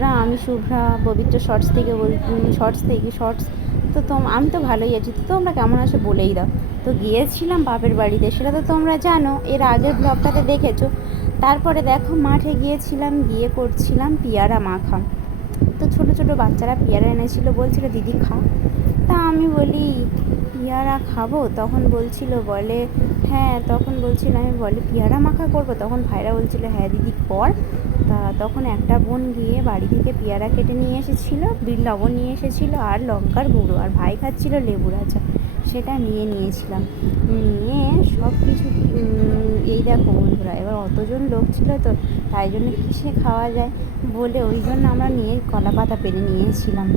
বন্ধুরা, আমি শুভ্রা, পবিত্র শর্টস থেকে বল শর্টস থেকে শর্টস তো তোম, আমি তো ভালোই আছি। তো তোমরা কেমন আছো বলেই দাও। তো গিয়েছিলাম বাপের বাড়িতে, সেটা তো তোমরা জানো, এর আগের ব্লগটাতে দেখেছ। তারপরে দেখো, মাঠে গিয়েছিলাম, গিয়ে করছিলাম পিয়ারা মাখা। তো ছোট ছোট বাচ্চারা পেয়ারা এনেছিল, বলছিল, দিদি খা। তা আমি বলি, পেয়ারা খাব? তখন বলছিল, বলে হ্যাঁ তখন বলছিল, আমি বলে, পেয়ারা মাখা করব? তখন ভাইরা বলছিল হ্যাঁ দিদি, কর। তা তখন একটা বোন গিয়ে বাড়ি থেকে পেয়ারা কেটে নিয়ে এসেছিল বিট লবণ নিয়ে এসেছিল আর লঙ্কার গুঁড়ো আর ভাই খাচ্ছিল লেবুর আচার সেটা নিয়ে নিয়েছিলাম। নিয়ে সব কিছু এই দেখো বন্ধুরা, এবার অতজন লোক ছিল তো, তাই জন্য কিসে খাওয়া যায় বলে ওই জন্য আমরা নিয়ে কলা পাতা পেরে নিয়েছিলাম।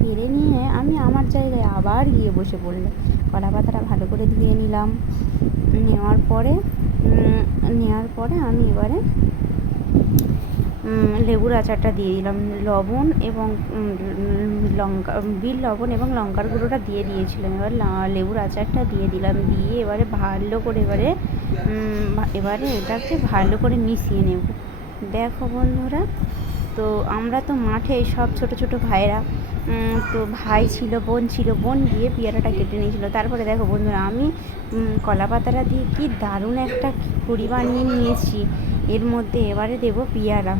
পেরে নিয়ে আমি আমার জায়গায় আবার গিয়ে বসে পড়লাম। কলা পাতাটা ভালো করে ধুয়ে নিলাম। নেওয়ার পরে নেওয়ার পরে আমি এবারে লেবুর আচারটা দিয়ে দিলাম। লবণ এবং লঙ্কা বিল লবণ এবং লঙ্কার গুঁড়োটা দিয়ে দিয়েছিলাম। এবার লেবুর আচারটা দিয়ে দিলাম। দিয়ে এবারে ভালো করে এবারে এবারে এটাকে ভালো করে মিশিয়ে নেব। দেখো বন্ধুরা তো আমরা তো মাঠে সব ছোট ছোট ভাইরা তো ভাই ছিল, বোন ছিল, বোন গিয়ে পেয়ারাটা কেটে নিয়েছিল। তারপরে দেখো বন্ধুরা, আমি কলা পাতাটা দিয়ে কি দারুণ একটা পুরি বানিয়ে নিয়েছি। এর মধ্যে এবারে দেবো পেয়ারা।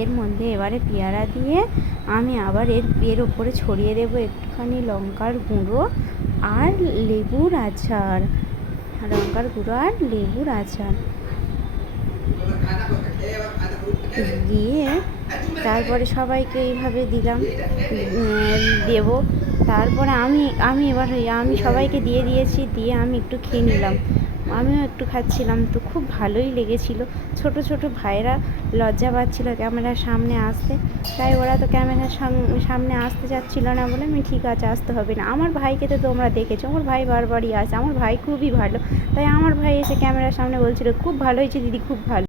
এর মধ্যে এবারে পেয়ারা দিয়ে আমি আবার এর এর ওপরে ছড়িয়ে দেবো একটুখানি লঙ্কার গুঁড়ো আর লেবুর আচার। লঙ্কার গুঁড়ো আর লেবুর আচার। দিয়ে তারপরে সবাইকে এইভাবে দিলাম দেব। তারপরে আমি আমি এবার আমি সবাইকে দিয়ে দিয়েছি, দিয়ে আমি একটু খেয়ে নিলাম। আমিও একটু খাচ্ছিলাম, তো খুব ভালোই লেগেছিল। ছোট ছোট ভাইরা লজ্জা পাচ্ছিল ক্যামেরার সামনে আসতে। তাই ওরা তো ক্যামেরার সামনে আসতে চাচ্ছিল না বলে আমি ঠিক আছে, আসতে হবে না। আমার ভাইকে তো তোমরা দেখেছ, আমার ভাই বারবারই আসে, আমার ভাই খুবই ভালো। তাই আমার ভাই এসে ক্যামেরার সামনে বলছিল, খুব ভালো হয়েছে দিদি, খুব ভালো।